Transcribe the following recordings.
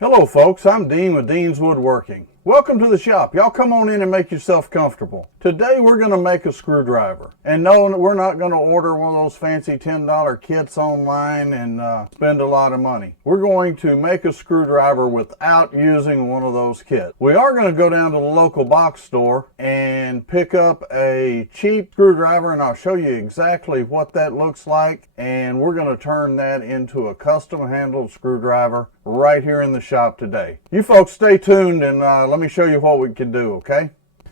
Hello folks, I'm Dean with Dean's Woodworking. Welcome to the shop. Y'all come on in and make yourself comfortable. Today we're going to make a screwdriver. And no, we're not going to order one of those fancy $10 kits online and spend a lot of money. We're going to make a screwdriver without using one of those kits. We are going to go down to the local box store and pick up a cheap screwdriver, and I'll show you exactly what that looks like. And we're going to turn that into a custom handled screwdriver right here in the shop today. You folks stay tuned and let me show you what we can do, okay?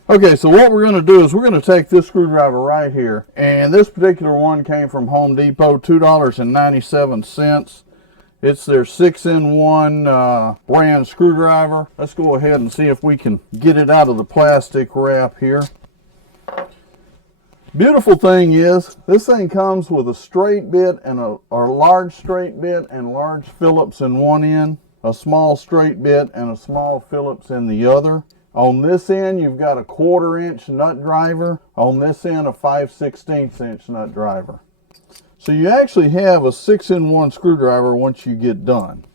Okay, so what we're going to do is we're going to take this screwdriver right here, and this particular one came from Home Depot, $2.97. It's their 6-in-1 brand screwdriver. Let's go ahead and see if we can get it out of the plastic wrap here. Beautiful thing is, this thing comes with a straight bit and a large straight bit and large Phillips in one end, a small straight bit and a small Phillips in the other. On this end, you've got a 1/4 inch nut driver. On this end, a 5/16 inch nut driver. So you actually have a 6-in-1 screwdriver once you get done.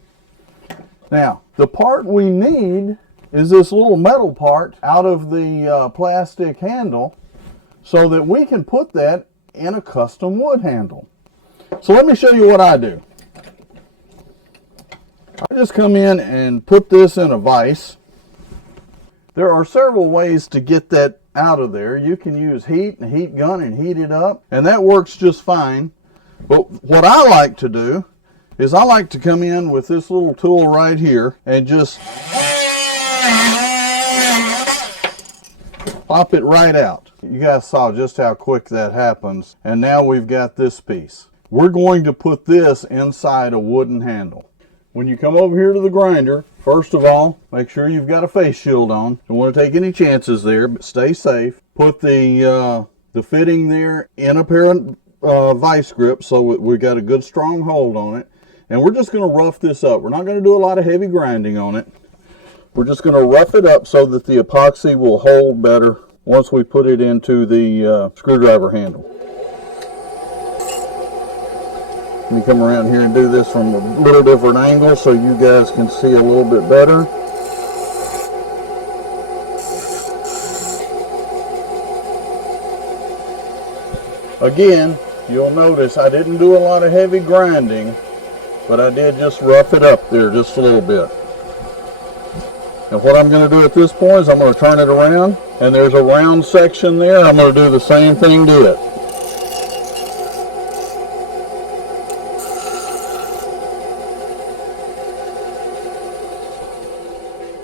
Now, the part we need is this little metal part out of the plastic handle, so that we can put that in a custom wood handle. So let me show you what I do. I just come in and put this in a vise. There are several ways to get that out of there. You can use heat and a heat gun and heat it up, and that works just fine. But what I like to do is I like to come in with this little tool right here and just pop it right out. You guys saw just how quick that happens. And now we've got this piece. We're going to put this inside a wooden handle. When you come over here to the grinder, first of all, make sure you've got a face shield on. Don't want to take any chances there, but stay safe. Put the fitting there in a pair of vice grips so we've got a good strong hold on it. And we're just going to rough this up. We're not going to do a lot of heavy grinding on it. We're just going to rough it up so that the epoxy will hold better once we put it into the screwdriver handle. Let me come around here and do this from a little different angle so you guys can see a little bit better. Again, you'll notice I didn't do a lot of heavy grinding, but I did just rough it up there just a little bit. And what I'm going to do at this point is I'm going to turn it around, and there's a round section there. I'm going to do the same thing to it.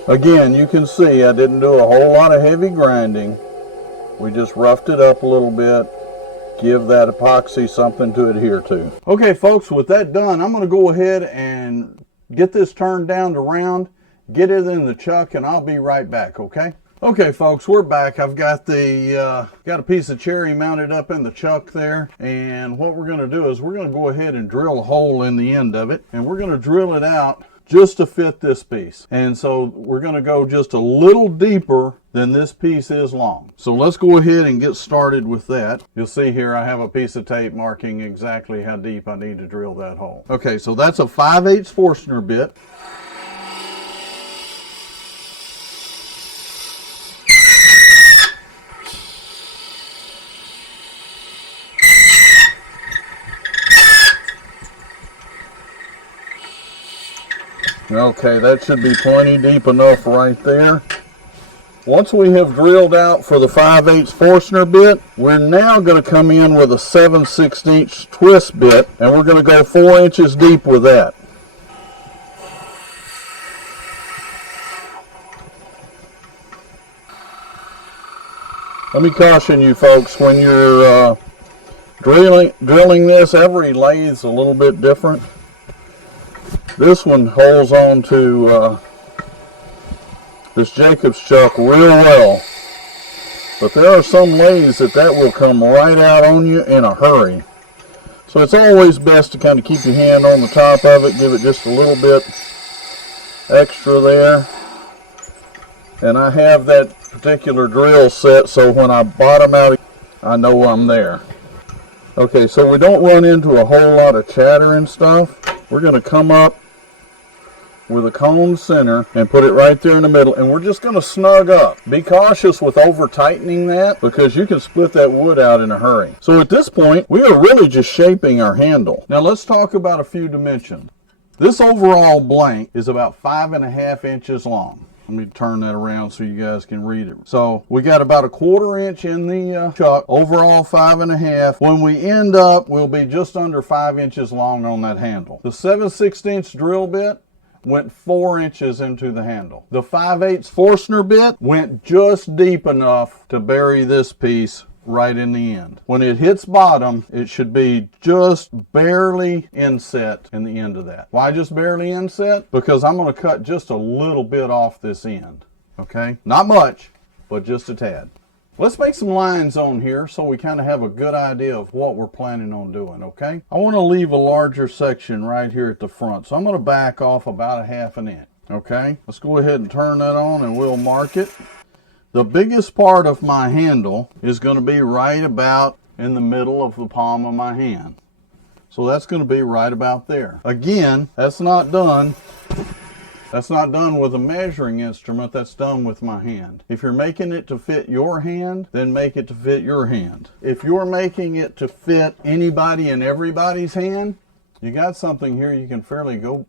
Again, you can see I didn't do a whole lot of heavy grinding. We just roughed it up a little bit. Give that epoxy something to adhere to. Okay folks, with that done, I'm going to go ahead and get this turned down to round, get it in the chuck, and I'll be right back, okay? Okay folks, we're back. I've got the got a piece of cherry mounted up in the chuck there, and what we're going to do is we're going to go ahead and drill a hole in the end of it, and we're going to drill it out just to fit this piece. And so we're going to go just a little deeper than this piece is long. So let's go ahead and get started with that. You'll see here I have a piece of tape marking exactly how deep I need to drill that hole. Okay, so that's a 5/8 Forstner bit. Okay, that should be plenty deep enough right there. Once we have drilled out for the 5/8 Forstner bit, we're now going to come in with a 7/16 twist bit, and we're going to go 4 inches deep with that. Let me caution you folks, when you're drilling this, every lathe's a little bit different. This one holds on to this Jacob's chuck real well, but there are some lathes that will come right out on you in a hurry. So it's always best to kind of keep your hand on the top of it, give it just a little bit extra there. And I have that particular drill set so when I bottom out, I know I'm there. Okay, so we don't run into a whole lot of chatter and stuff. We're going to come up with a cone center and put it right there in the middle, and we're just going to snug up. Be cautious with over tightening that because you can split that wood out in a hurry. So at this point, we are really just shaping our handle. Now let's talk about a few dimensions. This overall blank is about 5.5 inches long. Let me turn that around so you guys can read it. So we got about 1/4 inch in the chuck, overall 5.5. When we end up, we'll be just under 5 inches long on that handle. The 7/16 drill bit went 4 inches into the handle. The 5/8 Forstner bit went just deep enough to bury this piece right in the end. When it hits bottom, it should be just barely inset in the end of that. Why just barely inset? Because I'm going to cut just a little bit off this end. Okay? Not much, but just a tad. Let's make some lines on here so we kind of have a good idea of what we're planning on doing, okay? I want to leave a larger section right here at the front, so I'm going to back off about 1/2 inch, okay? Let's go ahead and turn that on and we'll mark it. The biggest part of my handle is going to be right about in the middle of the palm of my hand. So that's going to be right about there. Again, that's not done. That's not done with a measuring instrument, that's done with my hand. If you're making it to fit your hand, then make it to fit your hand. If you're making it to fit anybody and everybody's hand, you got something here you can fairly go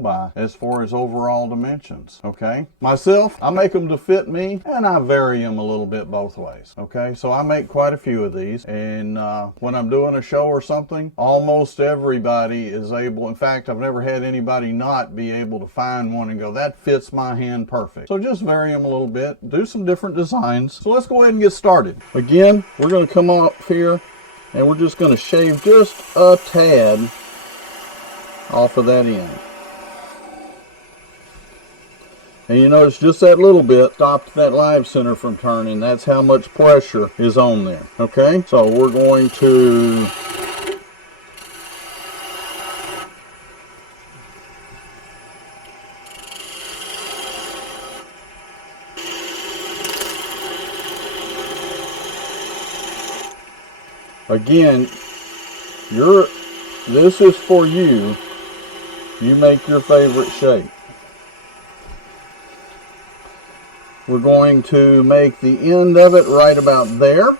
by as far as overall dimensions, okay? Myself, I make them to fit me, and I vary them a little bit both ways, okay? So I make quite a few of these, and when I'm doing a show or something, almost everybody is able, in fact, I've never had anybody not be able to find one and go, that fits my hand perfect. So just vary them a little bit, do some different designs. So let's go ahead and get started. Again, we're gonna come up here, and we're just gonna shave just a tad off of that end. And you notice just that little bit stopped that live center from turning. That's how much pressure is on there. Okay, so we're going to again, this is for you. You make your favorite shape. We're going to make the end of it right about there.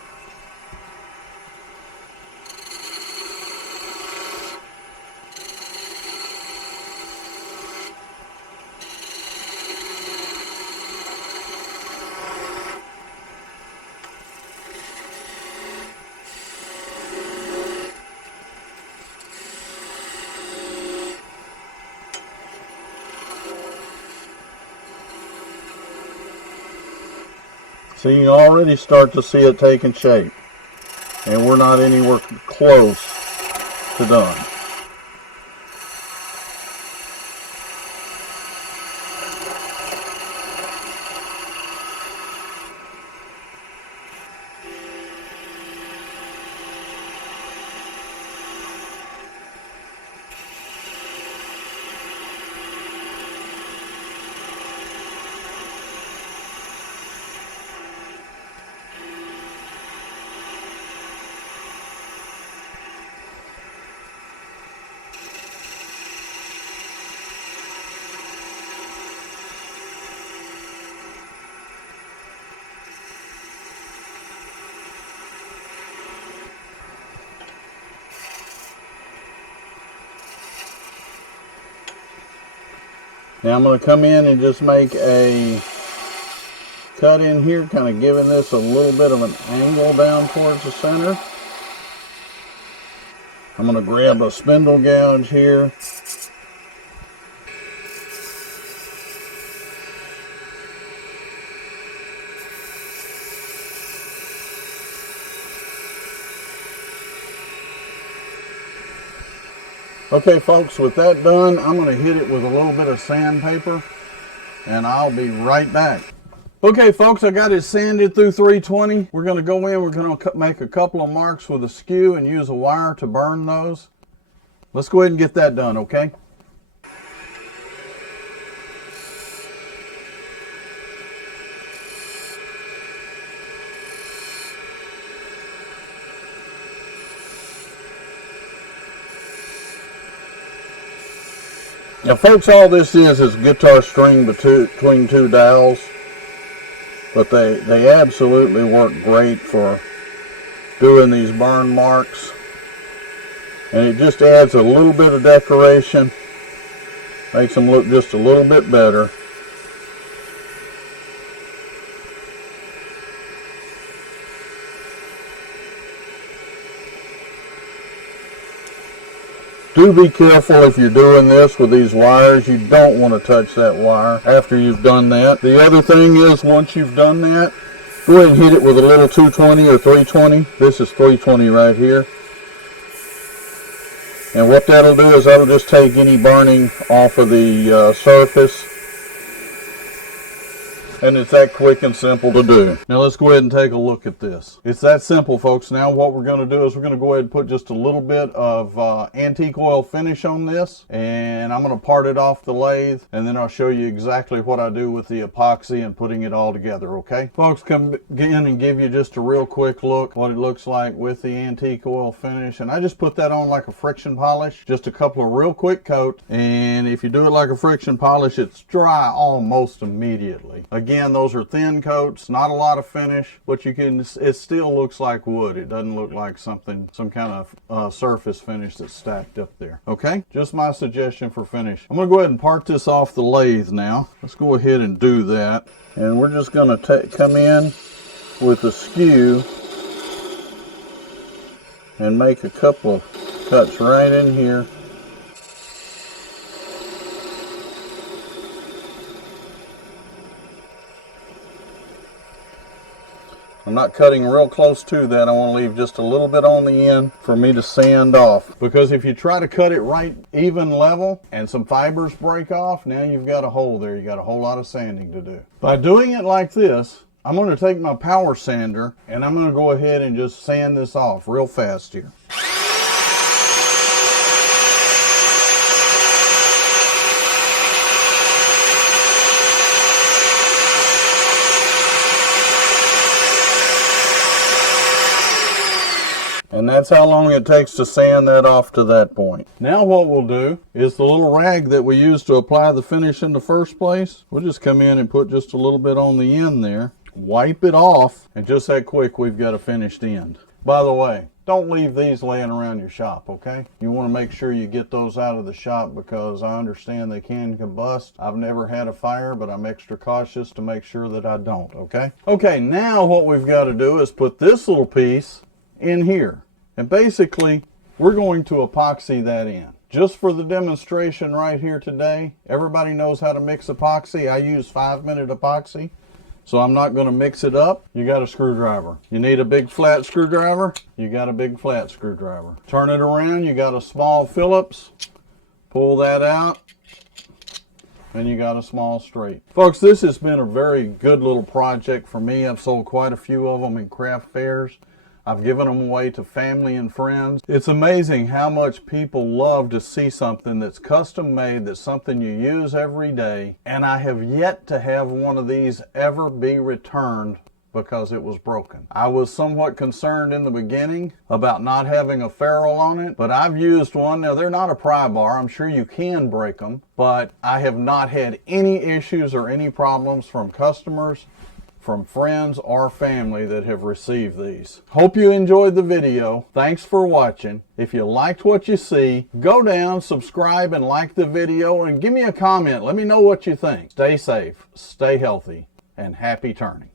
So you can already start to see it taking shape. And we're not anywhere close to done. Now I'm going to come in and just make a cut in here, kind of giving this a little bit of an angle down towards the center. I'm going to grab a spindle gouge here. Okay folks, with that done, I'm going to hit it with a little bit of sandpaper and I'll be right back. Okay folks, I got it sanded through 320. We're going to go in, we're going to make a couple of marks with a skew and use a wire to burn those. Let's go ahead and get that done, okay? Now folks, all this is guitar string between two dowels, but they absolutely work great for doing these burn marks, and it just adds a little bit of decoration, makes them look just a little bit better. Do be careful if you're doing this with these wires. You don't want to touch that wire after you've done that. The other thing is, once you've done that, go ahead and hit it with a little 220 or 320. This is 320 right here. And what that'll do is that'll just take any burning off of the surface. And it's that quick and simple to do. Now let's go ahead and take a look at this. It's that simple, folks. Now what we're going to do is we're going to go ahead and put just a little bit of antique oil finish on this, and I'm going to part it off the lathe, and then I'll show you exactly what I do with the epoxy and putting it all together, okay? Folks, come in and give you just a real quick look what it looks like with the antique oil finish. And I just put that on like a friction polish, just a couple of real quick coats, and if you do it like a friction polish, it's dry almost immediately. Again, those are thin coats, not a lot of finish, but it still looks like wood. It doesn't look like some kind of surface finish that's stacked up there. Okay, just my suggestion for finish. I'm going to go ahead and part this off the lathe now. Let's go ahead and do that. And we're just going to come in with a skew and make a couple of cuts right in here. I'm not cutting real close to that. I want to leave just a little bit on the end for me to sand off. Because if you try to cut it right even level and some fibers break off, now you've got a hole there. You got a whole lot of sanding to do. By doing it like this, I'm going to take my power sander and I'm going to go ahead and just sand this off real fast here. And that's how long it takes to sand that off to that point. Now what we'll do is the little rag that we used to apply the finish in the first place, we'll just come in and put just a little bit on the end there, wipe it off, and just that quick we've got a finished end. By the way, don't leave these laying around your shop, okay? You want to make sure you get those out of the shop because I understand they can combust. I've never had a fire, but I'm extra cautious to make sure that I don't, okay? Okay, now what we've got to do is put this little piece in here. And basically, we're going to epoxy that in. Just for the demonstration right here today, everybody knows how to mix epoxy. I use 5-minute epoxy, so I'm not going to mix it up. You got a screwdriver. You need a big flat screwdriver. You got a big flat screwdriver. Turn it around. You got a small Phillips. Pull that out. And you got a small straight. Folks, this has been a very good little project for me. I've sold quite a few of them in craft fairs. I've given them away to family and friends. It's amazing how much people love to see something that's custom made, that's something you use every day. And I have yet to have one of these ever be returned because it was broken. I was somewhat concerned in the beginning about not having a ferrule on it, but I've used one. Now, they're not a pry bar. I'm sure you can break them, but I have not had any issues or any problems from customers, from friends or family that have received these. Hope you enjoyed the video. Thanks for watching. If you liked what you see, go down, subscribe, and like the video, and give me a comment. Let me know what you think. Stay safe, stay healthy, and happy turning.